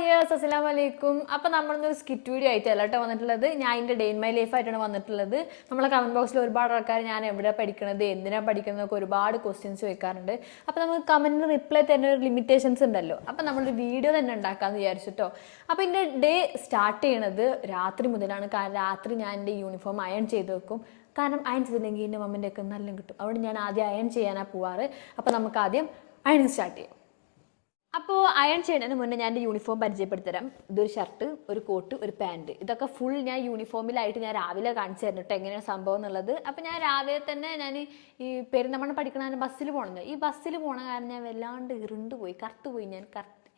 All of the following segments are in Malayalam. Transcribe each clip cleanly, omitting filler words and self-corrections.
ഡിയേഴ്സ്, അസ്സലാമു അലൈക്കും. അപ്പോൾ നമ്മളൊരു സ്കിറ്റ് വീഡിയോ ആയിട്ടല്ല കേട്ടോ വന്നിട്ടുള്ളത്. ഞാൻ എൻ്റെ ഡേ ഇൻ മൈ ലൈഫ് ആയിട്ടാണ് വന്നിട്ടുള്ളത്. നമ്മളെ കമൻറ്റ് ബോക്സിൽ ഒരുപാട് ആൾക്കാർ ഞാൻ എവിടെ പഠിക്കണത്, എന്തിനാണ് പഠിക്കുന്നതൊക്കെ ഒരുപാട് ക്വസ്റ്റ്യൻസ് ചോദിക്കാറുണ്ട്. അപ്പോൾ നമുക്ക് കമൻറ്റിന് റിപ്ലൈ തരുന്ന ഒരു ലിമിറ്റേഷൻസ് ഉണ്ടല്ലോ. അപ്പോൾ നമ്മളൊരു വീഡിയോ തന്നെ ഉണ്ടാക്കാമെന്ന് വിചാരിച്ചിട്ടോ. അപ്പോൾ എൻ്റെ ഡേ സ്റ്റാർട്ട് ചെയ്യണത് രാത്രി മുതലാണ്. കാരണം രാത്രി ഞാൻ എൻ്റെ യൂണിഫോം അയൺ ചെയ്ത് വെക്കും. കാരണം അയൺ ചെയ്തില്ലെങ്കിൽ എൻ്റെ മമ്മിൻ്റെ ഒക്കെ നല്ല കിട്ടും. അതുകൊണ്ട് ഞാൻ ആദ്യം അയൺ ചെയ്യാനാണ് പോവാറ്. അപ്പോൾ നമുക്ക് ആദ്യം അയണിങ് സ്റ്റാർട്ട് ചെയ്യാം. അപ്പോൾ അയൺ ചെയ്യുന്നതിന് മുന്നേ ഞാൻ എൻ്റെ യൂണിഫോം പരിചയപ്പെടുത്തരാം. ഇതൊരു ഷർട്ട്, ഒരു കോട്ട്, ഒരു പാൻറ്റ്. ഇതൊക്കെ ഫുൾ ഞാൻ യൂണിഫോമിലായിട്ട് ഞാൻ രാവിലെ കാണിച്ചു തരുന്നു കേട്ടോ എങ്ങനെയാണ് സംഭവം എന്നുള്ളത്. അപ്പോൾ ഞാൻ രാവിലെ തന്നെ ഞാൻ ഈ പെരുന്തമണ്ണ പഠിക്കണ ബസ്സിൽ പോകണത്. ഈ ബസ്സിൽ പോകണ കാരണം ഞാൻ വല്ലാണ്ട് ഇരുണ്ടുപോയി, കറുത്തുപോയി. ഞാൻ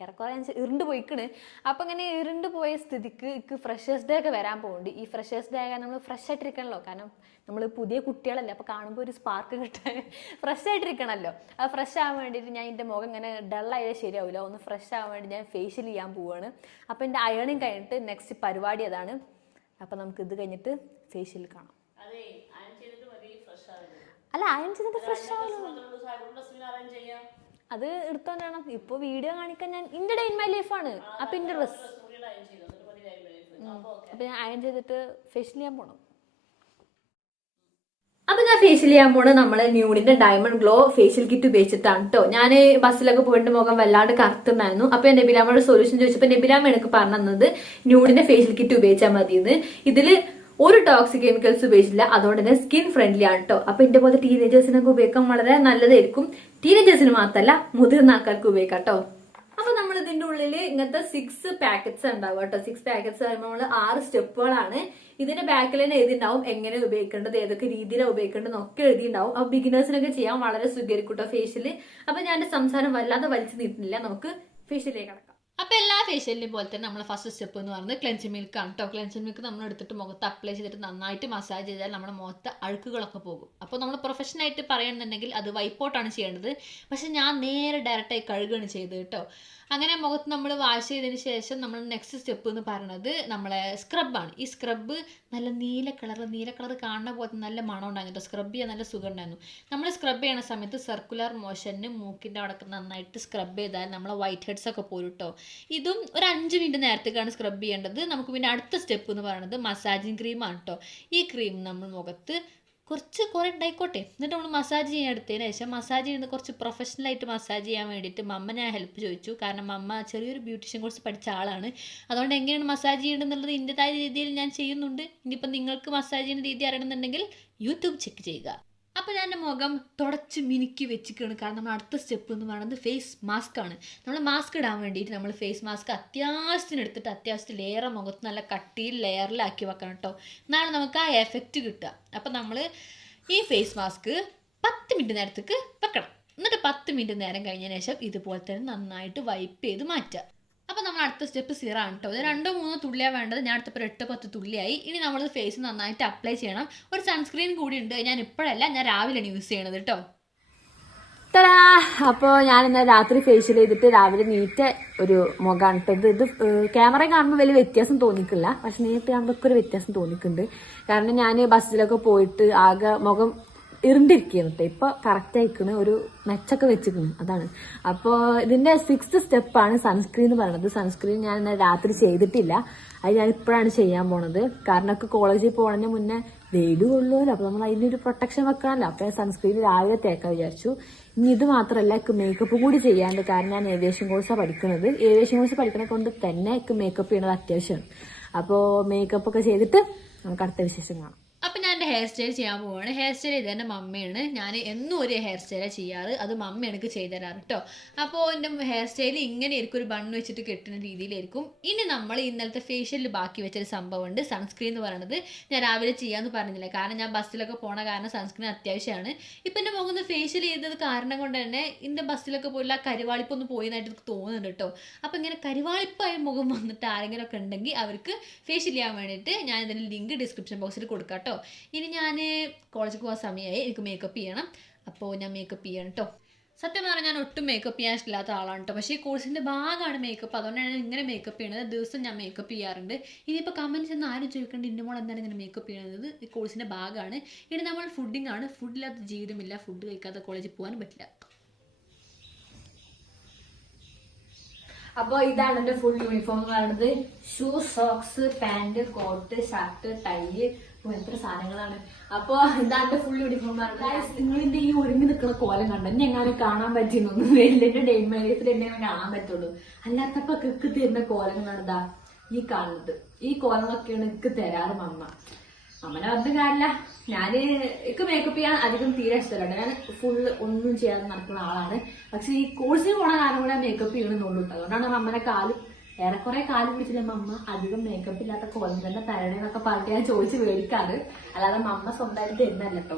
ഏറെക്കുറെ ഇരുണ്ട് പോയിക്കണ്. അപ്പോൾ ഇങ്ങനെ ഇരുണ്ട് പോയ സ്ഥിതിക്ക് ഫ്രഷേഴ്സ് ഡേ ഒക്കെ വരാൻ പോകുന്നുണ്ട്. ഈ ഫ്രഷേഴ്സ് ഡേ ആകാൻ നമ്മൾ ഫ്രഷ് ആയിട്ടിരിക്കണമല്ലോ. കാരണം നമ്മൾ പുതിയ കുട്ടികളല്ലേ, അപ്പോൾ കാണുമ്പോൾ ഒരു സ്പാർക്ക് കിട്ടാൻ ഫ്രഷ് ആയിട്ടിരിക്കണമല്ലോ. അത് ഫ്രഷ് ആവാൻ വേണ്ടിയിട്ട് ഞാൻ എൻ്റെ മുഖം ഇങ്ങനെ ഡള്ളായാൽ ശരിയാവില്ല. ഒന്ന് ഫ്രഷ് ആവാൻ വേണ്ടി ഞാൻ ഫേഷ്യൽ ചെയ്യാൻ പോവുകയാണ്. അപ്പോൾ എൻ്റെ അയണിങ് കഴിഞ്ഞിട്ട് നെക്സ്റ്റ് പരിപാടി അതാണ്. അപ്പോൾ നമുക്ക് ഇത് കഴിഞ്ഞിട്ട് ഫേഷ്യൽ കാണാം. അല്ല, അയൺ ചെയ്തിട്ട് ഫ്രഷ് ആവല്ലോ. അത് എടുത്തോണ്ട് വേണം. ഇപ്പോൾ വീഡിയോ കാണിക്കാൻ ഞാൻ എൻ്റെ ഡേ ഇൻ മൈ ലൈഫാണ്. അപ്പം എൻ്റെ ഡ്രസ് അപ്പം ഞാൻ അയൺ ചെയ്തിട്ട് ഫേഷ്യൽ ചെയ്യാൻ പോകണം. അപ്പം ഞാൻ ഫേഷ്യൽ ചെയ്യാൻ പോണത് നമ്മളെ ന്യൂഡിന്റെ ഡയമണ്ട് ഗ്ലോ ഫേഷ്യൽ കിറ്റ് ഉപയോഗിച്ചിട്ടാണ് കേട്ടോ. ഞാൻ ബസ്സിലൊക്കെ പോയിട്ട് മുഖം വല്ലാണ്ട് കറുത്തുണ്ടായിരുന്നു. അപ്പൊ നബിലാമയുടെ സൊല്യൂഷൻ ചോദിച്ചപ്പോൾ നബിലാമ എനിക്ക് പറഞ്ഞു തന്നത് ന്യൂഡിന്റെ ഫേഷ്യൽ കിറ്റ് ഉപയോഗിച്ചാൽ മതിയെന്ന്. ഇതില് ഒരു ടോക്സിക് കെമിക്കൽസ് ഉപയോഗിച്ചില്ല. അതുകൊണ്ട് തന്നെ സ്കിൻ ഫ്രണ്ട്ലി ആണ് കേട്ടോ. അപ്പൊ എന്റെ പോലെ ടീനേജേഴ്സിനൊക്കെ ഉപയോഗിക്കാൻ വളരെ നല്ലതായിരിക്കും. ടീനേജേഴ്സിന് മാത്രമല്ല, മുതിർന്ന ആൾക്കാർക്ക് ഉപയോഗിക്കാം കേട്ടോ. അപ്പൊ നമ്മൾ ഇതിന്റെ ഉള്ളിൽ ഇങ്ങനത്തെ 6 പാക്കറ്റ്സ് ഉണ്ടാവും കേട്ടോ. 6 പാക്കറ്റ്സ് ആകുമ്പോൾ നമ്മൾ 6 സ്റ്റെപ്പുകളാണ്. ഇതിന്റെ ബാക്കിൽ തന്നെ എഴുതിണ്ടാവും എങ്ങനെ ഉപയോഗിക്കേണ്ടത്, ഏതൊക്കെ രീതിയിലാണ് ഉപയോഗിക്കേണ്ടത് ഒക്കെ എഴുതിണ്ടാവും. അപ്പൊ ബിഗിനേഴ്സിനൊക്കെ ചെയ്യാൻ വളരെ സുഖമായിരിക്കും കേട്ടോ ഫേഷ്യല്. അപ്പൊ ഞാൻ എന്റെ സംസാരം വല്ലാതെ വലിച്ചു നീട്ടുന്നില്ല, നമുക്ക് ഫേഷ്യലിലേക്ക് കടക്കാം. അപ്പോൾ എല്ലാ ഫേഷ്യലിനും പോലെ തന്നെ നമ്മൾ ഫസ്റ്റ് സ്റ്റെപ്പ് എന്ന് പറയുന്നത് ക്ലെൻസിങ് മിൽക്ക് ആണ് കേട്ടോ. ക്ലെൻസിങ് മിൽക്ക് നമ്മൾ എടുത്തിട്ട് മുഖത്ത് അപ്ലൈ ചെയ്തിട്ട് നന്നായിട്ട് മസാജ് ചെയ്താൽ നമ്മുടെ മുഖത്ത് അഴുക്കുകളൊക്കെ പോകും. അപ്പോൾ നമ്മൾ പ്രൊഫഷണലായിട്ട് പറയുന്നുണ്ടെങ്കിൽ അത് വൈപ്പോട്ടാണ് ചെയ്യേണ്ടത്. പക്ഷെ ഞാൻ നേരെ ഡയറക്റ്റായി കഴുകുകയാണ് ചെയ്തത് കേട്ടോ. അങ്ങനെ മുഖത്ത് നമ്മൾ വാഷ് ചെയ്തതിന് ശേഷം നമ്മൾ നെക്സ്റ്റ് സ്റ്റെപ്പ് എന്ന് പറയുന്നത് നമ്മളെ സ്ക്രബാണ്. ഈ സ്ക്രബ് നല്ല നീല കളർ കാണുന്ന പോലത്തെ നല്ല മണം ഉണ്ടായിരുന്നു കേട്ടോ. സ്ക്രബ് ചെയ്യാൻ നല്ല സുഖം ഉണ്ടായിരുന്നു. നമ്മൾ സ്ക്രബ് ചെയ്യണ സമയത്ത് സർക്കുലർ മോഷന് മൂക്കിൻ്റെ അവിടെയൊക്കെ നന്നായിട്ട് സ്ക്രബ് ചെയ്താൽ നമ്മളെ വൈറ്റ് ഹെഡ്സ് ഒക്കെ പോരും കേട്ടോ. ഇതും ഒരു 5 മിനിറ്റ് നേരത്തേക്കാണ് സ്ക്രബ് ചെയ്യേണ്ടത്. നമുക്ക് പിന്നെ അടുത്ത സ്റ്റെപ്പ് എന്ന് പറയുന്നത് മസാജിങ് ക്രീമാണ് കേട്ടോ. ഈ ക്രീം നമ്മൾ മുഖത്ത് കുറേ ഉണ്ടായിക്കോട്ടെ. എന്നിട്ട് നമ്മൾ മസാജ് ചെയ്യാൻ എടുത്തതിന് ശേഷം മസാജ് ചെയ്യുന്നത് കുറച്ച് പ്രൊഫഷണലായിട്ട് മസാജ് ചെയ്യാൻ വേണ്ടിയിട്ട് മമ്മ ഞാൻ ഹെൽപ്പ് ചോദിച്ചു. കാരണം മമ്മ ചെറിയൊരു ബ്യൂട്ടീഷ്യൻ കോഴ്സ് പഠിച്ച ആളാണ്. അതുകൊണ്ട് എങ്ങനെയാണ് മസാജ് ചെയ്യേണ്ടതെന്നുള്ളത് എൻ്റെതായ രീതിയിൽ ഞാൻ ചെയ്യുന്നുണ്ട്. ഇനിയിപ്പം നിങ്ങൾക്ക് മസാജ് ചെയ്യുന്ന രീതി അറിയണമെന്നുണ്ടെങ്കിൽ യൂട്യൂബ് ചെക്ക് ചെയ്യുക. അപ്പോൾ ഞാൻ എൻ്റെ മുഖം തുടച്ച് മിനുക്കി വെച്ചിരിക്കുകയാണ്. കാരണം നമ്മൾ അടുത്ത സ്റ്റെപ്പ് എന്ന് പറയുന്നത് ഫേസ് മാസ്ക് ആണ്. നമ്മൾ മാസ്ക് ഇടാൻ വേണ്ടിയിട്ട് നമ്മൾ ഫേസ് മാസ്ക് അത്യാവശ്യത്തിന് എടുത്തിട്ട് അത്യാവശ്യത്തിൽ ഏറെ മുഖത്ത് നല്ല കട്ടിയിൽ ലെയറിലാക്കി വെക്കണം കേട്ടോ. എന്നാണ് നമുക്ക് ആ എഫക്റ്റ് കിട്ടുക. അപ്പം നമ്മൾ ഈ ഫേസ് മാസ്ക് 10 മിനിറ്റ് നേരത്തേക്ക് വെക്കണം. എന്നിട്ട് 10 മിനിറ്റ് നേരം കഴിഞ്ഞതിന് ശേഷം ഇതുപോലെ തന്നെ നന്നായിട്ട് വൈപ്പ് ചെയ്ത് മാറ്റുക. അപ്പോൾ നമ്മൾ അടുത്ത സ്റ്റെപ്പ് സിറാണ് കേട്ടോ. ഇത് 2-3 തുള്ളിയാണ് വേണ്ടത്. ഞാൻ അടുത്തപ്പോൾ 8-10 തുള്ളിയായി. ഇനി നമ്മൾ ഫേസ് നന്നായിട്ട് അപ്ലൈ ചെയ്യണം. ഒരു സൺസ്ക്രീൻ കൂടി ഉണ്ട്. ഞാൻ ഇപ്പോഴല്ല, ഞാൻ രാവിലെയാണ് യൂസ് ചെയ്യണത് കേട്ടോ. അപ്പോൾ ഞാൻ ഇന്നലെ രാത്രി ഫേഷ്യൽ ചെയ്തിട്ട് രാവിലെ നീറ്റ് ഒരു മുഖമാണ് കേട്ടോ. ഇത് ക്യാമറ കാണുമ്പോൾ വലിയ വ്യത്യാസം തോന്നിക്കില്ല, പക്ഷെ നേരിട്ട് കാണുമ്പോൾ ഒക്കെ ഒരു വ്യത്യാസം തോന്നിക്കുന്നുണ്ട്. കാരണം ഞാൻ ബസ്സിലൊക്കെ പോയിട്ട് ആകെ മുഖം ഇരുണ്ടിരിക്കുകയാണ് കേട്ടോ. ഇപ്പൊ കറക്റ്റ് ആയിക്കണ്, ഒരു മെച്ചൊക്കെ വെച്ചിരിക്കുന്നു, അതാണ്. അപ്പോൾ ഇതിന്റെ 6th സ്റ്റെപ്പാണ് സൺസ്ക്രീൻ എന്ന് പറയുന്നത്. സൺസ്ക്രീൻ ഞാൻ ഇന്നലെ രാത്രി ചെയ്തിട്ടില്ല, അത് ഞാൻ ഇപ്പോഴാണ് ചെയ്യാൻ പോണത്. കാരണം ഒക്കെ കോളേജിൽ പോകണതിന് മുന്നേ വെയിൽ കൊള്ളുമല്ലോ, അപ്പൊ നമ്മൾ അതിനൊരു പ്രൊട്ടക്ഷൻ വെക്കാനല്ലോ. അപ്പൊ സൺസ്ക്രീൻ രാവിലെ തേക്കാൻ വിചാരിച്ചു. ഇനി ഇത് മാത്രമല്ല, എനിക്ക് മേക്കപ്പ് കൂടി ചെയ്യാണ്ട്. കാരണം ഞാൻ ഏവിയേഷൻ കോഴ്സാണ് പഠിക്കുന്നത്. ഏവിയേഷൻ കോഴ്സ് പഠിക്കണ കൊണ്ട് തന്നെ എനിക്ക് മേക്കപ്പ് ചെയ്യണത് അത്യാവശ്യമാണ്. അപ്പോൾ മേക്കപ്പ് ഒക്കെ ചെയ്തിട്ട് നമുക്ക് അടുത്ത വിശേഷം കാണാം. അപ്പം ഞാൻ എൻ്റെ ഹെയർ സ്റ്റൈൽ ചെയ്യാൻ പോവുകയാണ്. ഹെയർ സ്റ്റൈൽ ചെയ്ത് എൻ്റെ മമ്മയാണ്. ഞാൻ എന്നും ഒരു ഹെയർ സ്റ്റൈലാണ് ചെയ്യാറ്. അത് മമ്മ എനിക്ക് ചെയ്തു തരാറ് കേട്ടോ. അപ്പോൾ എൻ്റെ ഹെയർ സ്റ്റൈൽ ഇങ്ങനെ ആയിരിക്കും, ഒരു ബണ്ണ് വെച്ചിട്ട് കെട്ടുന്ന രീതിയിലായിരിക്കും. ഇനി നമ്മൾ ഇന്നലത്തെ ഫേഷ്യലിൽ ബാക്കി വെച്ചൊരു സംഭവമുണ്ട്, സൺസ്ക്രീൻ എന്ന് പറയുന്നത്. ഞാൻ രാവിലെ ചെയ്യാമെന്ന് പറഞ്ഞില്ല, കാരണം ഞാൻ ബസ്സിലൊക്കെ പോണ കാരണം സൺസ്ക്രീൻ അത്യാവശ്യമാണ്. ഇപ്പം എൻ്റെ മുഖം ഫേഷ്യൽ ചെയ്തത് കാരണം കൊണ്ട് തന്നെ എൻ്റെ ബസ്സിലൊക്കെ പോയില്ല കരിവാളിപ്പൊന്ന് പോയെന്നായിട്ട് എനിക്ക് തോന്നുന്നുണ്ട് കേട്ടോ. അപ്പോൾ ഇങ്ങനെ കരിവാളിപ്പായ മുഖം വന്നിട്ട് ആരെങ്കിലും ഒക്കെ ഉണ്ടെങ്കിൽ അവർക്ക് ഫേഷ്യൽ ചെയ്യാൻ വേണ്ടിയിട്ട് ഞാൻ ഇതിൻ്റെ ലിങ്ക് ഡിസ്ക്രിപ്ഷൻ ബോക്സിൽ കൊടുക്കാം കേട്ടോ. ഇനി ഞാൻ കോളേജിൽ പോകാൻ സമയമായി, എനിക്ക് മേക്കപ്പ് ചെയ്യണം. അപ്പോൾ ഞാൻ മേക്കപ്പ് ചെയ്യണം കേട്ടോ. സത്യം പറഞ്ഞാൽ ഞാൻ ഒട്ടും മേക്കപ്പ് ചെയ്യാൻ ഇഷ്ടമില്ലാത്ത ആളാണ് കേട്ടോ. പക്ഷേ ഈ കോഴ്സിൻ്റെ ഭാഗമാണ് മേക്കപ്പ്, അതുകൊണ്ടാണ് ഞാൻ ഇങ്ങനെ മേക്കപ്പ് ചെയ്യണത്. ദിവസം ഞാൻ മേക്കപ്പ് ചെയ്യാറുണ്ട്. ഇനിയിപ്പോൾ കമൻറ്റ്സ് ഒന്നും ആരും ചോദിക്കേണ്ട ഇന്ന മോൾ എന്താണ് ഇങ്ങനെ മേക്കപ്പ് ചെയ്യണത്. ഈ കോഴ്സിൻ്റെ ഭാഗമാണ്. ഇനി നമ്മൾ ഫുഡിങ് ആണ്. ഫുഡില്ലാത്ത ജീവിതമില്ല. ഫുഡ് കഴിക്കാതെ കോളേജിൽ പോകാൻ പറ്റില്ല. അപ്പൊ ഇതാണ് എന്റെ ഫുൾ യൂണിഫോം എന്ന് പറയുന്നത്. Shoe, socks, pant, coat, shirt, tie, എത്ര സാധനങ്ങളാണ്. അപ്പൊ ഇതാണ് ഫുൾ യൂണിഫോം. നിങ്ങളിന്റെ ഈ ഒരുങ്ങി നിൽക്കുന്ന കോലം കണ്ട എന്നെ എങ്ങനെ കാണാൻ പറ്റിയെന്നൊന്നും എന്റെ ഡെയിൻ മേലേസിൽ എന്നെ കാണാൻ പറ്റുള്ളൂ. അല്ലാത്തപ്പോ കിക്ക് തരുന്ന കോലങ്ങളാണ് ഇതാ ഈ കാണുന്നത്. ഈ കോലങ്ങളൊക്കെയാണ് എനിക്ക് തരാറ് അമ്മ. അമ്മനെ പറഞ്ഞ കാര്യമില്ല. ഞാന് എനിക്ക് മേക്കപ്പ് ചെയ്യാൻ അധികം തീരെ ഇഷ്ടമല്ല. ഞാൻ ഫുള്ള് ഒന്നും ചെയ്യാതെ നടക്കുന്ന ആളാണ്. പക്ഷെ ഈ കോഴ്സിന് പോണ കാരണം കൂടെ മേക്കപ്പ് ചെയ്യണമെന്നുള്ളൂ. അതുകൊണ്ടാണ് അമ്മനെ ഏറെക്കുറെ കാല് പിടിച്ചില്ല അമ്മ അധികം മേക്കപ്പ് ഇല്ലാത്ത കോലം തന്നെ തരണേന്നൊക്കെ പറഞ്ഞിട്ട് ഞാൻ ചോദിച്ച് മേടിക്കാറ്. അല്ലാതെ അമ്മ സ്വന്തമായിട്ട് തരുന്നല്ല കേട്ടോ.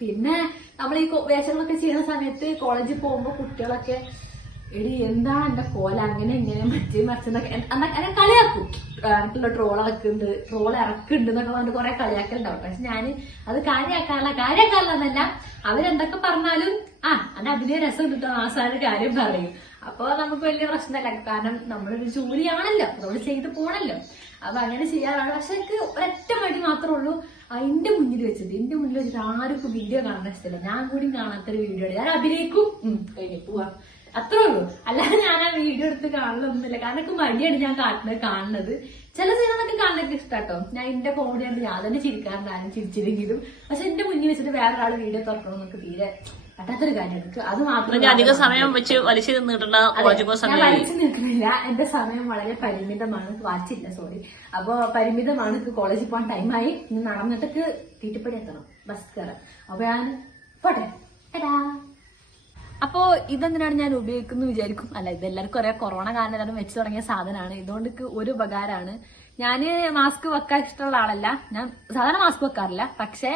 പിന്നെ നമ്മൾ ഈ വേഷങ്ങളൊക്കെ ചെയ്യുന്ന സമയത്ത് കോളേജിൽ പോകുമ്പോ കുട്ടികളൊക്കെ എടി എന്താണ് എന്റെ കോല അങ്ങനെ ഇങ്ങനെ മറിച്ചെന്നൊക്കെ എന്നെ കളിയാക്കും. എനിക്കുള്ള ട്രോൾ ഇറക്കുന്നുണ്ട് എന്നൊക്കെ പറഞ്ഞിട്ട് കുറെ കളിയാക്കലുണ്ടാവും. പക്ഷെ ഞാന് അത് കാര്യാക്കാറില്ലെന്നല്ല. അവരെന്തൊക്കെ പറഞ്ഞാലും അതിന്റെ അഭിനയ രസം കിട്ടും, ആസാന കാര്യം പറയും. അപ്പൊ നമുക്ക് വലിയ പ്രശ്നമല്ല. കാരണം നമ്മളൊരു ജോലിയാണല്ലോ, നമ്മൾ ചെയ്ത് പോണല്ലോ. അപ്പൊ അങ്ങനെ ചെയ്യാറാണ്. പക്ഷെ എനിക്ക് ഒരൊറ്റ മടി മാത്രമേ ഉള്ളൂ, എന്റെ മുന്നിൽ വെച്ചിട്ട് ആർക്കും വീഡിയോ കാണാൻ ഇഷ്ടമല്ല. ഞാൻ കൂടി കാണാത്തൊരു വീഡിയോ ഞാൻ അഭിനയിക്കും, കഴിഞ്ഞു പോവാം, അത്രേ ഉള്ളൂ. അല്ലാതെ ഞാൻ ആ വീഡിയോ എടുത്ത് കാണലൊന്നുമില്ല. കാരണം എനിക്ക് മടിയാണ് ഞാൻ കാണുന്നത്. ചില സീനൊക്കെ കാണാനൊക്കെ ഇഷ്ടാട്ടോ. ഞാൻ എന്റെ കോമഡി കണ്ട് ഞാൻ തന്നെ ചിരിക്കാറുണ്ടായിരുന്നു, ചിരിച്ചില്ലെങ്കിലും. പക്ഷെ എന്റെ മുന്നിൽ വെച്ചിട്ട് വേറൊരാൾ വീഡിയോ തുറക്കണമെന്നൊക്കെ തീരെ പറ്റാത്തൊരു കാര്യം. അത് മാത്രം അധിക സമയം വെച്ച് വലിച്ചു നിൽക്കുന്നില്ല. എന്റെ സമയം വളരെ പരിമിതമാണ്. വാച്ചില്ല, സോറി. അപ്പൊ പരിമിതമാണ്. കോളേജിൽ പോകാൻ ടൈമായി. ഇന്ന് നടന്നിട്ട് തീറ്റപ്പടി എത്തണം, ബസ് കയറാം. അപ്പൊ ഞാൻ പോട്ടെ. അപ്പോ ഇതെന്തിനാണ് ഞാൻ ഉപയോഗിക്കുന്നത് വിചാരിക്കും. അല്ല, ഇതെല്ലാവർക്കും അറിയാം, കൊറോണ കാരണം എല്ലാവരും വെച്ച് തുടങ്ങിയ സാധനമാണ്. ഇതുകൊണ്ട് ഒരു ഉപകാരമാണ്. ഞാന് മാസ്ക് വെക്കാൻ ഇഷ്ടമുള്ള ആളല്ല. ഞാൻ സാധാരണ മാസ്ക് വെക്കാറില്ല. പക്ഷെ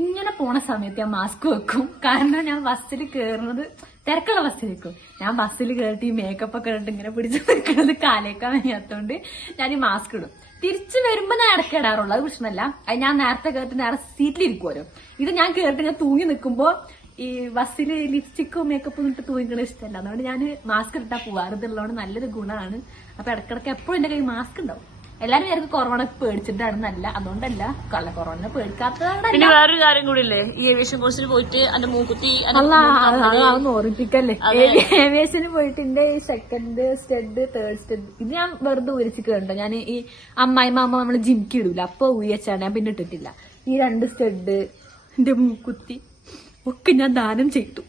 ഇങ്ങനെ പോണ സമയത്ത് ഞാൻ മാസ്ക് വെക്കും. കാരണം ഞാൻ ബസ്സിൽ കയറുന്നത് തിരക്കുള്ള ബസ്സിൽ വെക്കും. ഞാൻ ബസ്സിൽ കയറിട്ട് ഈ മേക്കപ്പ് ഒക്കെ ഇട്ടിട്ട് ഇങ്ങനെ പിടിച്ച് നിൽക്കുന്നത് കാലേക്കാൻ വയ്യാത്തോണ്ട് ഞാൻ ഈ മാസ്ക് ഇടും. തിരിച്ചു വരുമ്പോ ഞാൻ ഇടയ്ക്ക് ഇടാറുള്ളൂ, അത് പ്രശ്നമല്ല. അത് ഞാൻ നേരത്തെ കയറിട്ട് നേരെ സീറ്റിലിരിക്കുമല്ലോ. ഇത് ഞാൻ കയറിട്ട് ഞാൻ തൂങ്ങി നിൽക്കുമ്പോ ഈ ബസ്സിൽ ലിപ്സ്റ്റിക്കും മേക്കപ്പും ഇട്ട് തൂങ്ങിക്കണ ഇഷ്ടമല്ല. അതുകൊണ്ട് ഞാൻ മാസ്ക് ഇട്ടാ പോവാറ്. ഇതുള്ളതുകൊണ്ട് നല്ലൊരു ഗുണമാണ്. അപ്പൊ ഇടക്കിടക്ക് എപ്പോഴും എന്റെ കയ്യിൽ മാസ്ക് ഉണ്ടാവും. എല്ലാരും പേർക്ക് കൊറോണ പേടിച്ചിട്ടാണെന്നല്ല, അതുകൊണ്ടല്ല, കൊറോണ പേടിക്കാത്തതാണ്. പിന്നെ വേറൊരു കാര്യം കൂടി ഇല്ലേ, ഈ ഏവിയേഷൻ കോഴ്സിന് പോയിട്ട് എന്റെ മൂക്കുത്തി അതൊന്ന് ഓർമ്മിപ്പിക്കല്ലേ. ഏവിയേഷന് പോയിട്ട് എന്റെ സെക്കൻഡ് സ്റ്റഡ്, തേർഡ് സ്റ്റഡ് ഇത് ഞാൻ വെറുതെ ഊരിച്ചിട്ടുണ്ടോ. ഞാൻ ഈ അമ്മായിമ്മ നമ്മള് ജിംക്ക് ഇടൂല, അപ്പൊ ഊരിച്ചാണ് ഞാൻ പിന്നെ ഇട്ടിട്ടില്ല. ഈ 2 സ്റ്റഡ്, എന്റെ മൂക്കുത്തി ഒക്കെ ഞാൻ ദാനം ചെയ്തു.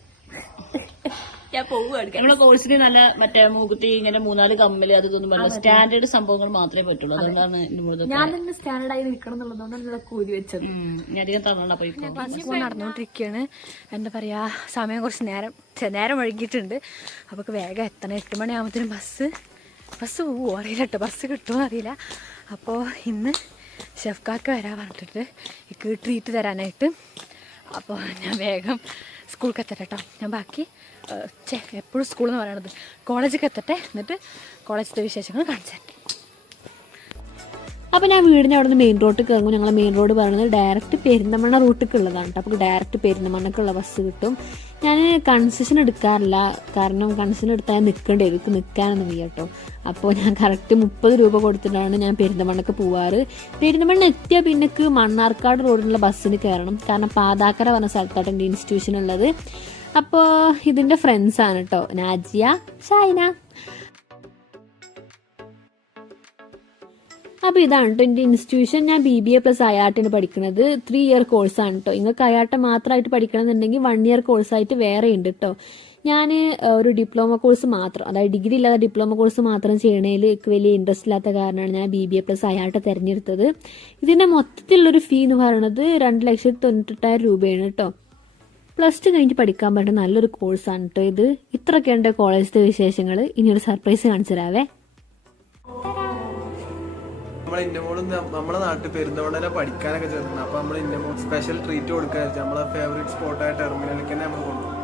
ഞാൻ പോവുകയാണ്. നമ്മുടെ കോഴ്സിന് നല്ല മറ്റേ മൂക്കുത്തി ഇങ്ങനെ 3-4 കമ്മല് അതൊന്നും പറ്റില്ല. സ്റ്റാൻഡേർഡ് സംഭവങ്ങൾ മാത്രമേ പറ്റുള്ളൂ. അതുകൊണ്ടാണ് ഞാൻ തന്നെ സ്റ്റാൻഡേർഡ് ആയി നിൽക്കണം എന്നുള്ളതുകൊണ്ടാണ് കൂലി വെച്ചത്. അധികം തന്നോണ്ടാ നടന്നുകൊണ്ടിരിക്കുകയാണ്. എന്താ പറയാ, സമയം കുറച്ച് നേരം വൈകിട്ടുണ്ട്. അപ്പൊ വേഗം എത്തണം. 8 മണിയാകുമ്പോഴത്തേനും ബസ് പോവോ അറിയില്ല കേട്ടോ, ബസ് കിട്ടുമോ അറിയില്ല. അപ്പോ ഇന്ന് ഷെഫ്കാർക്ക് വരാൻ പറഞ്ഞിട്ട് എനിക്ക് ട്രീറ്റ് തരാനായിട്ട്. അപ്പോൾ ഞാൻ വേഗം സ്കൂളിലേക്ക് എത്തട്ടെ കേട്ടോ. ഞാൻ ബാക്കി എപ്പോഴും സ്കൂളിൽ നിന്ന് പറയണത് കോളേജിലേക്ക് എത്തട്ടെ, എന്നിട്ട് കോളേജിലത്തെ വിശേഷങ്ങൾ കാണിച്ചു തരട്ടെ. അപ്പോൾ ഞാൻ വീടിൻ്റെ അവിടെ നിന്ന് മെയിൻ റോഡിൽ കയറുമ്പോൾ ഞങ്ങൾ മെയിൻ റോഡ് പറയുന്നത് ഡയറക്റ്റ് പെരിന്തമണ്ണ റൂട്ടിലേക്ക് ഉള്ളതാണ് കേട്ടോ. അപ്പോൾ ഡയറക്റ്റ് പെരിന്തമണ്ണക്കുള്ള ബസ് കിട്ടും. ഞാൻ കൺസെഷൻ എടുക്കാറില്ല, കാരണം കൺസെഷൻ എടുത്താൽ നിൽക്കേണ്ടി വരും, എനിക്ക് നിൽക്കാനൊന്നും വയ്യ കേട്ടോ. അപ്പോൾ ഞാൻ കറക്റ്റ് 30 രൂപ കൊടുത്തിട്ടാണ് ഞാൻ പെരിന്തമണ്ണക്ക് പോവാറ്. പെരിന്തമണ്ണ എത്തിയാൽ പിന്നെക്ക് മണ്ണാർക്കാട് റോഡിലുള്ള ബസ്സിന് കയറണം. കാരണം പാതാക്കര പറഞ്ഞ സ്ഥലത്താണ് എൻ്റെ ഇൻസ്റ്റിറ്റ്യൂഷൻ ഉള്ളത്. അപ്പോൾ ഇതിൻ്റെ ഫ്രണ്ട്സാണ് കേട്ടോ, നാജിയ, ഷൈന. അപ്പോൾ ഇതാണ് കേട്ടോ എൻ്റെ ഇൻസ്റ്റിറ്റ്യൂഷൻ. ഞാൻ BBA+ അയാട്ടിന് പഠിക്കുന്നത്. 3 ഇയർ കോഴ്സാണ് കേട്ടോ. നിങ്ങൾക്ക് അയാട്ട മാത്രമായിട്ട് പഠിക്കണമെന്നുണ്ടെങ്കിൽ 1 ഇയർ കോഴ്സായിട്ട് വേറെ ഉണ്ട് കേട്ടോ. ഞാൻ ഒരു ഡിപ്ലോമ കോഴ്സ് മാത്രം, അതായത് ഡിഗ്രി ഇല്ലാതെ ഡിപ്ലോമ കോഴ്സ് മാത്രം ചെയ്യണതിൽ എനിക്ക് വലിയ ഇൻട്രസ്റ്റ് ഇല്ലാത്ത കാരണമാണ് ഞാൻ BBA+ അയാട്ട തിരഞ്ഞെടുത്തത്. ഇതിൻ്റെ മൊത്തത്തിലുള്ളൊരു ഫീ എന്ന് പറയുന്നത് 2,98,000 രൂപയാണ് കേട്ടോ. +2 കഴിഞ്ഞിട്ട് പഠിക്കാൻ പറ്റുന്ന നല്ലൊരു കോഴ്സാണ് കേട്ടോ ഇത്. ഇത്രയൊക്കെയുണ്ട് കോളേജിലത്തെ വിശേഷങ്ങൾ. ഇനിയൊരു സർപ്രൈസ് കാണിച്ചു തരാവേ. നമ്മളെ ഇന്നമോളും നമ്മളെ നാട്ടിൽ പെരുന്തമണ്ണ പഠിക്കാനൊക്കെ ചേർന്നത്. അപ്പൊ നമ്മൾ ഇന്നമോൾ സ്പെഷ്യൽ ട്രീറ്റ് കൊടുക്കാൻ നമ്മളെ ഫേവറേറ്റ് സ്പോട്ടായ ടെർമിനലിലേക്ക് തന്നെ നമ്മൾ കൊണ്ടുപോകും.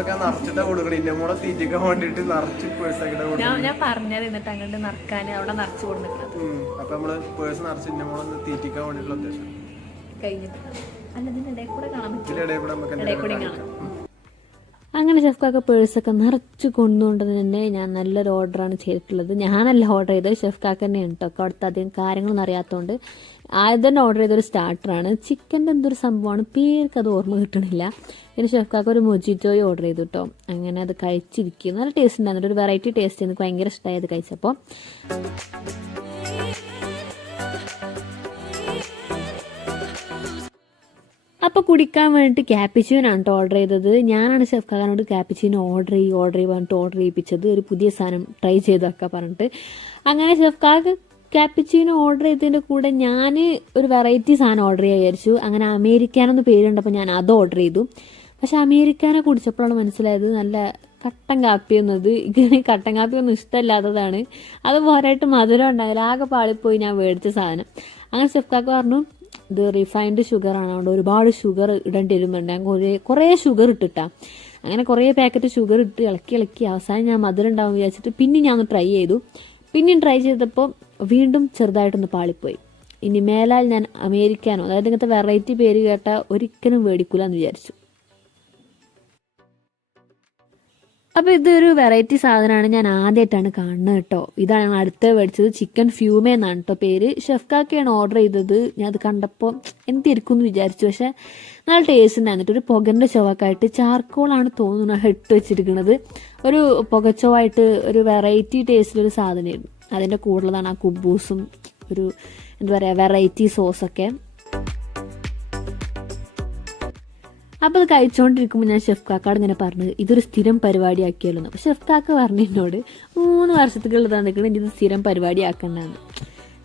ഒക്കെ നിറച്ചിട്ടാ കൊടുക്കണം. ഇന്നമോളെ തീറ്റിക്കാൻ വേണ്ടിട്ട് നിറച്ച് പേഴ്സാക്കിട്ടാ കൊടുക്കും. ഞാൻ പറഞ്ഞത് എന്നിട്ട് അങ്ങോട്ട് നിറക്കാൻ അവിടെ നിറച്ചു കൊടുക്കുന്നത്. അപ്പൊ നമ്മള് പേഴ്സ് നിറച്ച് ഇന്നമോളെ തീറ്റിക്കാൻ വേണ്ടിട്ടുള്ള ഉദ്ദേശം കഴിഞ്ഞിട്ട് അങ്ങനെ ഷെഫ്ക്കൊക്കെ പേഴ്സൊക്കെ നിറച്ച് കൊണ്ടുകൊണ്ട് തന്നെ ഞാൻ നല്ലൊരു ഓർഡറാണ് ചെയ്തിട്ടുള്ളത്. ഞാനല്ല ഓർഡർ ചെയ്തത്, ഷെഫ്ക്കാക്ക് തന്നെയാണ് കേട്ടോ. അവിടുത്തെ അധികം കാര്യങ്ങളൊന്നും അറിയാത്തതുകൊണ്ട് ആദ്യം തന്നെ ഓർഡർ ചെയ്തൊരു സ്റ്റാർട്ടറാണ്. ചിക്കൻ്റെ എന്തൊരു സംഭവമാണ്, പേർക്ക് അത് ഓർമ്മ കിട്ടണില്ല. പിന്നെ ഷെഫ്ക്കാക്ക് ഒരു മൊജിറ്റോയും ഓർഡർ ചെയ്തു കേട്ടോ. അങ്ങനെ അത് കഴിച്ചിരിക്കും. നല്ല ടേസ്റ്റ് ഉണ്ടായിരുന്നു, ഒരു വെറൈറ്റി ടേസ്റ്റ്. എനിക്ക് ഭയങ്കര ഇഷ്ടമായി അത് കഴിച്ചപ്പോൾ. അപ്പോൾ കുടിക്കാൻ വേണ്ടിയിട്ട് ക്യാപ്പിച്ചീനാണ് കേട്ടോ ഓർഡർ ചെയ്തത്. ഞാനാണ് ഷെഫ്ക്കാക്കാനോട് ക്യാപ്പിച്ചീനോ ഓർഡർ പറഞ്ഞിട്ട് ഓർഡർ ചെയ്യിപ്പിച്ചത്. ഒരു പുതിയ സാധനം ട്രൈ ചെയ്ത് വെക്കാൻ പറഞ്ഞിട്ട്. അങ്ങനെ ഷെഫ്ക്കാക്ക് ക്യാപ്പിച്ചീനോ ഓർഡർ ചെയ്തതിൻ്റെ കൂടെ ഞാൻ ഒരു വെറൈറ്റി സാധനം ഓർഡർ ചെയ്യാൻ വിചാരിച്ചു. അങ്ങനെ അമേരിക്കാനൊന്ന് പേരുണ്ടപ്പോൾ ഞാൻ അത് ഓർഡർ ചെയ്തു. പക്ഷെ അമേരിക്കാനെ കുടിച്ചപ്പോഴാണ് മനസ്സിലായത് നല്ല കട്ടൻ കാപ്പി എന്നത്. ഇങ്ങനെ കട്ടൻ കാപ്പി ഒന്നും ഇഷ്ടമല്ലാത്തതാണ്. അത് പോരായിട്ട് മധുരം ഉണ്ടായില്ല, ആകെ പാളിപ്പോയി ഞാൻ മേടിച്ച സാധനം. അങ്ങനെ ഷെഫ്ക്കാക്ക് പറഞ്ഞു ഇത് റിഫൈൻഡ് ഷുഗറാണ്, അതുകൊണ്ട് ഒരുപാട് ഷുഗർ ഇടേണ്ടി വരുന്നുണ്ട്. ഞാൻ കുറേ ഷുഗർ ഇട്ടിട്ടാ. അങ്ങനെ കുറേ പാക്കറ്റ് ഷുഗർ ഇട്ട് ഇളക്കി അവസാനം ഞാൻ മധുരം ഉണ്ടാവും വിചാരിച്ചിട്ട് പിന്നെ ഞാൻ ഒന്ന് ട്രൈ ചെയ്തു. പിന്നെയും ട്രൈ ചെയ്തപ്പോൾ വീണ്ടും ചെറുതായിട്ടൊന്ന് പാളിപ്പോയി. ഇനി മേലാൽ ഞാൻ അമേരിക്കാനോ, അതായത് ഇങ്ങനത്തെ വെറൈറ്റി പേര് കേട്ട ഒരിക്കലും മേടിക്കൂല എന്ന് വിചാരിച്ചു. അപ്പോൾ ഇതൊരു വെറൈറ്റി സാധനമാണ്, ഞാൻ ആദ്യമായിട്ടാണ് കാണുന്നത് കേട്ടോ. ഇതാണ് ഞങ്ങൾ അടുത്ത് മേടിച്ചത്. ചിക്കൻ ഫ്യൂമേ എന്നാണ് കേട്ടോ പേര്. ഷെഫ്ക്കാക്കയാണ് ഓർഡർ ചെയ്തത്. ഞാൻ അത് കണ്ടപ്പോൾ എന്തിരിക്കും എന്ന് വിചാരിച്ചു. പക്ഷെ നല്ല ടേസ്റ്റ് ഉണ്ടായിരുന്നിട്ട് ഒരു പുകൻ്റെ ചുവക്കായിട്ട് ചാർക്കോളാണ് തോന്നുന്നത് ഇട്ട് വെച്ചിരിക്കുന്നത്. ഒരു പുകച്ചോവായിട്ട് ഒരു വെറൈറ്റി ടേസ്റ്റിലൊരു സാധനമായിരുന്നു. അതിൻ്റെ കൂടുതലാണ് ആ കുബൂസും ഒരു എന്താ പറയുക വെറൈറ്റി സോസൊക്കെ. അപ്പോൾ അത് കഴിച്ചുകൊണ്ടിരിക്കുമ്പോൾ ഞാൻ ഷെഫ്ക്കാക്കോട് ഇങ്ങനെ പറഞ്ഞു ഇതൊരു സ്ഥിരം പരിപാടിയാക്കിയല്ലോ. അപ്പോൾ ഷെഫ്ക്കാക്ക പറഞ്ഞു എന്നോട് 3 വർഷത്തേക്കുള്ളതാണ് നിൽക്കുന്നത്, ഇത് സ്ഥിരം പരിപാടിയാക്കണ്ടെന്ന്.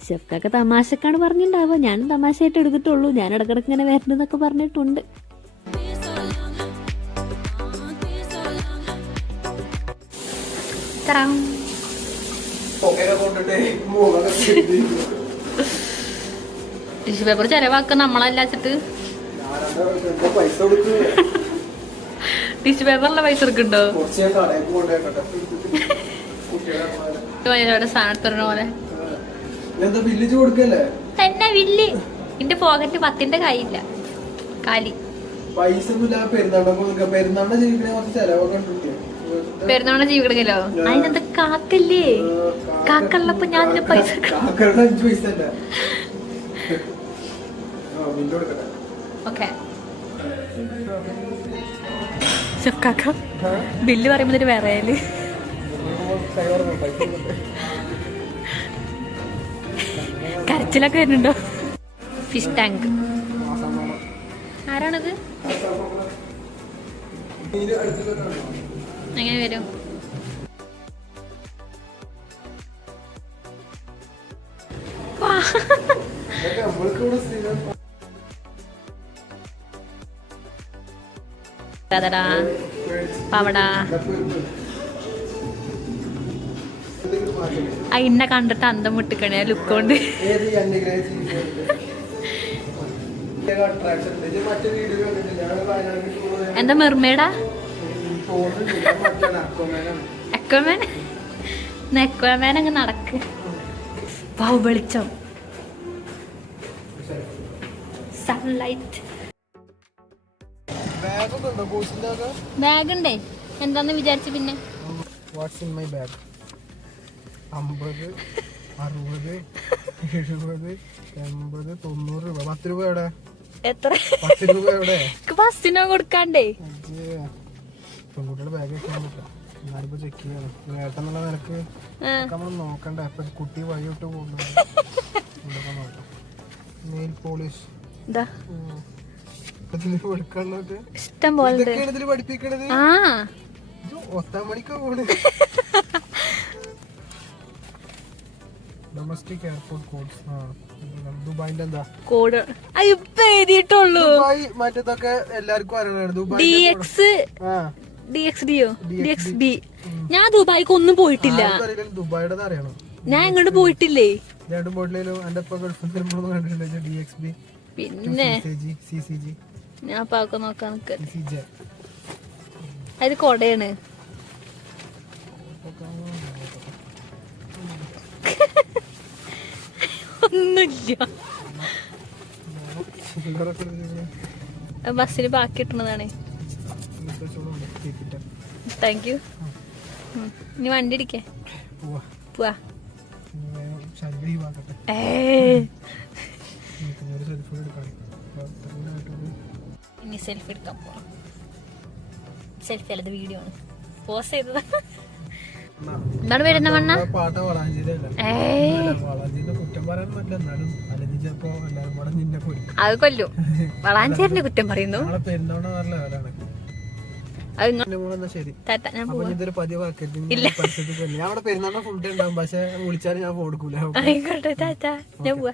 ഷെഫ്ക്കാക്ക തമാശക്കാണ് പറഞ്ഞിട്ടുണ്ടാവുക, ഞാനും തമാശയായിട്ട് എടുത്തിട്ടുള്ളൂ. ഞാൻ ഇടക്കിടക്ക് ഇങ്ങനെ വരണമെന്നൊക്കെ പറഞ്ഞിട്ടുണ്ട്. ടിഷ്യൂ പേപ്പർ ചെലവാക്ക നമ്മളല്ലാച്ചിട്ട് ടിഷ്യൂ പേപ്പറിലെ പൈസ എടുക്കണ്ടോ? സാധനത്തിന പോലെ തന്നെ വില്ല്. എന്റെ പോക്കറ്റ് 10ന്റെ കയ്യില്ല, കാലി. പെരുന്നാളെ ജീവിക്കണല്ലോ. അതിനെന്താ കാക്കല്ലേ? കാക്കള്ളപ്പോ ഞാൻ പൈസ ഓക്കെ. ഷെഫ്ക്കാക്ക ബില്ല് പറയുമ്പോ ഒരു വിറയല്. കരച്ചിലൊക്കെ വരുന്നുണ്ടോ? ഫിഷ് ടാങ്ക് ആരാണത്? എങ്ങനെ വരും? പവടാ ഇന്നെ കണ്ടിട്ട് അന്തം വിട്ടിക്കണേ ലുക്ക് കൊണ്ട്. എന്താ മെർമേഡാ? അക്വാമാൻ? അക്വാമാൻ അങ്ങ് നടക്ക്. വെളിച്ചം, സൺലൈറ്റ്. ബാഗ് ഉണ്ടേ, എന്താന്ന് വിചാരിച്ചു പിന്നെ? 50, 60, 70, 80, 90 രൂപ. 10 രൂപ എവിടെ? എത്ര? 10 രൂപ എവിടെ? ബസ്സിനോ കൊടുക്കാണ്ടേ? പെൺകുട്ടിയുടെ ബാഗ് വെക്കാൻ പറ്റില്ല. ഞാനിപ്പോ ചെക്ക് ചെയ്യണം. ഏട്ടെന്നുള്ള നിനക്ക് നമ്മൾ നോക്കണ്ട. അപ്പൊ കുട്ടി വഴിയോട്ട് പോകുന്നു. നെയിൽ പോളിഷ് ഇഷ്ടം പോലെ പഠിപ്പിക്കണത്. ഒത്താം മണിക്കാ പോണ്. Domestic airport codes. ദുബായിന്റെ എന്താ കോഡ് എഴുതിയിട്ടുള്ളൂ. ദുബായ് മറ്റേതൊക്കെ എല്ലാവർക്കും അറിയണായിരുന്നു. DXB. ഞാൻ ദുബായിക്ക് ഒന്നും പോയിട്ടില്ല. ദുബായിയുടെ അറിയണം. ഞാൻ ഇങ്ങോട്ട് പോയിട്ടില്ലേ? രണ്ടും പോയിട്ടില്ലല്ലോ. എന്റെ കണ്ടിട്ടുണ്ട് DXB. പിന്നെ CCG. ഞാൻ പാക്ക നോക്കാൻ നിക്ക. അത് കൊടയാണ്. ഒന്നുമില്ല. ബസ്സിന് ബാക്കി കിട്ടുന്നതാണ്. Thank you. ഇനി വണ്ടി ഇടിക്കേ പോവാ. സെൽഫി എടുക്കണം. ഇനി സെൽഫി എടുക്കാൻ പോവാം. സെൽഫി അല്ലത് വീഡിയോ ആണ്. പോസ് ചെയ്തത് എന്താണ് വരുന്ന മണ്ണ? പാട്ട് വളാഞ്ചേരിയല്ല, വളാഞ്ചേരിന്റെ കുറ്റം പറയാൻ പറ്റില്ല, എന്നാലും അല്ലെങ്കിൽ ചിലപ്പോ എല്ലാവരും കൂടെ നിന്നെ പോയി അത് കൊല്ലും. വളാഞ്ചേരിന്റെ കുറ്റം പറയുന്നു. നമ്മളെ പെരുന്തോണ നല്ല ലെവലാണ്. ശരി, ഞാൻ അപ്പൊ ഇതൊരു പതിവാക്കരുത്. ഞാൻ അവിടെ പെരുന്നാളിന് ഫുഡ് ഉണ്ടാവും, പക്ഷെ വിളിച്ചാലും ഞാൻ കൊടുക്കൂല. ആയിക്കോട്ടെ, ഞാൻ പോവാ.